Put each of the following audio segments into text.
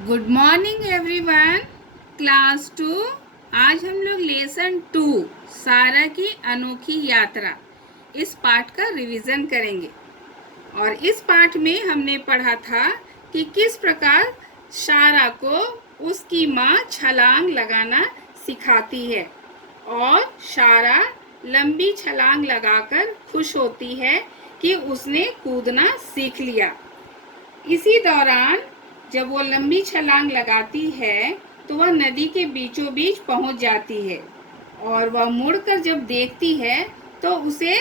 Good morning everyone. Class 2। आज हम लोग लेसन 2 सारा की अनोखी यात्रा इस पाठ का रिवीजन करेंगे। और इस पाठ में हमने पढ़ा था कि किस प्रकार सारा को उसकी माँ छलांग लगाना सिखाती है और सारा लंबी छलांग लगाकर खुश होती है कि उसने कूदना सीख लिया। इसी दौरान जब वो लंबी छलांग लगाती है तो वह नदी के बीचों बीच पहुंच जाती है और वह मुड़कर जब देखती है तो उसे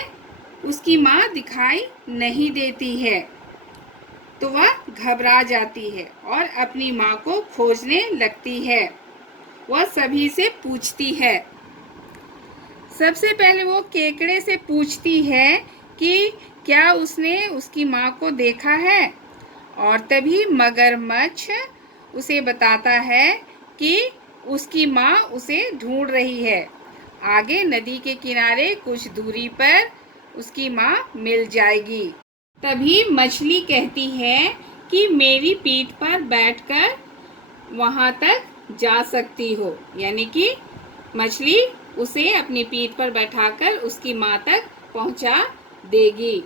उसकी माँ दिखाई नहीं देती है। तो वह घबरा जाती है और अपनी माँ को खोजने लगती है। वह सभी से पूछती है। सबसे पहले वो केकड़े से पूछती है कि क्या उसने उसकी माँ को देखा है, और तभी मगरमच्छ उसे बताता है कि उसकी माँ उसे ढूंढ रही है। आगे नदी के किनारे कुछ दूरी पर उसकी माँ मिल जाएगी। तभी मछली कहती है कि मेरी पीठ पर बैठकर वहाँ तक जा सकती हो, यानी कि मछली उसे अपनी पीठ पर बैठाकर उसकी माँ तक पहुँचा देगी।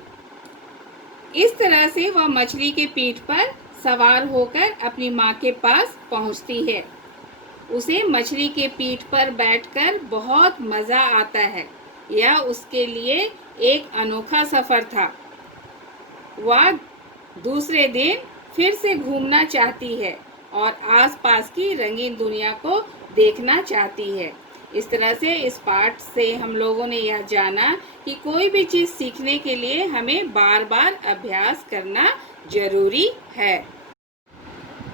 इस तरह से वह मछली के पीठ पर सवार होकर अपनी माँ के पास पहुँचती है। उसे मछली के पीठ पर बैठकर बहुत मज़ा आता है। यह उसके लिए एक अनोखा सफ़र था। वह दूसरे दिन फिर से घूमना चाहती है और आसपास की रंगीन दुनिया को देखना चाहती है। इस तरह से इस पाठ से हम लोगों ने यह जाना कि कोई भी चीज़ सीखने के लिए हमें बार बार अभ्यास करना जरूरी है।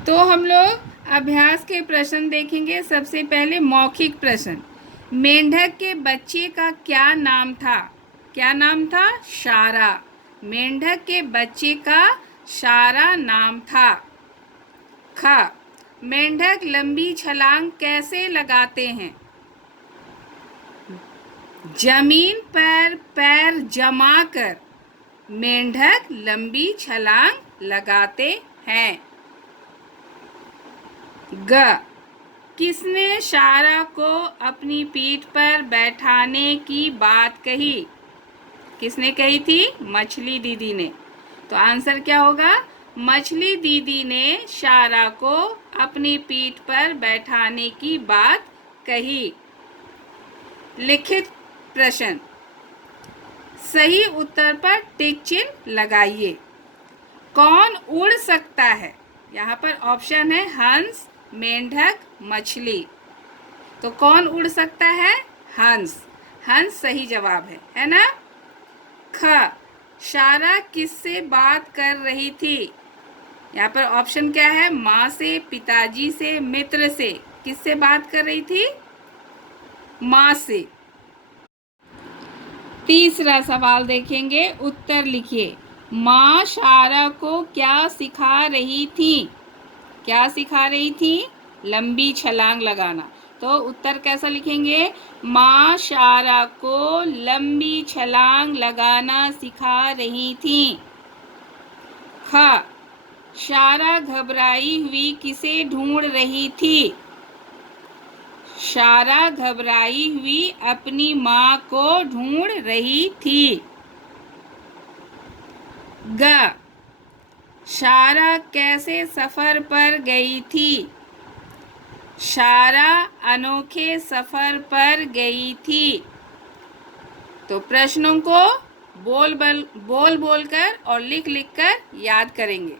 तो हम लोग अभ्यास के प्रश्न देखेंगे। सबसे पहले मौखिक प्रश्न। मेंढक के बच्चे का क्या नाम था? क्या नाम था? सारा। मेंढक के बच्चे का सारा नाम था। ख। मेंढक लंबी छलांग कैसे लगाते हैं? जमीन पर पैर जमाकर मेंढक लंबी छलांग लगाते हैं। ग। किसने सारा को अपनी पीठ पर बैठाने की बात कही? किसने कही थी? मछली दीदी ने। तो आंसर क्या होगा? मछली दीदी ने सारा को अपनी पीठ पर बैठाने की बात कही। लिखित प्रश्न। सही उत्तर पर टिक चिन्ह लगाइए। कौन उड़ सकता है? यहाँ पर ऑप्शन है हंस, मेंढक, मछली। तो कौन उड़ सकता है? हंस। हंस सही जवाब है ना? ख। सारा किससे बात कर रही थी? यहाँ पर ऑप्शन क्या है? माँ से, पिताजी से, मित्र से। किससे बात कर रही थी? माँ से। तीसरा सवाल देखेंगे, उत्तर लिखिए। माँ सारा को क्या सिखा रही थी? क्या सिखा रही थी? लंबी छलांग लगाना। तो उत्तर कैसा लिखेंगे? माँ सारा को लंबी छलांग लगाना सिखा रही थी। ख। सारा घबराई हुई किसे ढूंढ रही थी? सारा घबराई हुई अपनी माँ को ढूंढ रही थी। ग। सारा कैसे सफर पर गई थी? सारा अनोखे सफर पर गई थी। तो प्रश्नों को बोल बोल कर और लिख लिख कर याद करेंगे।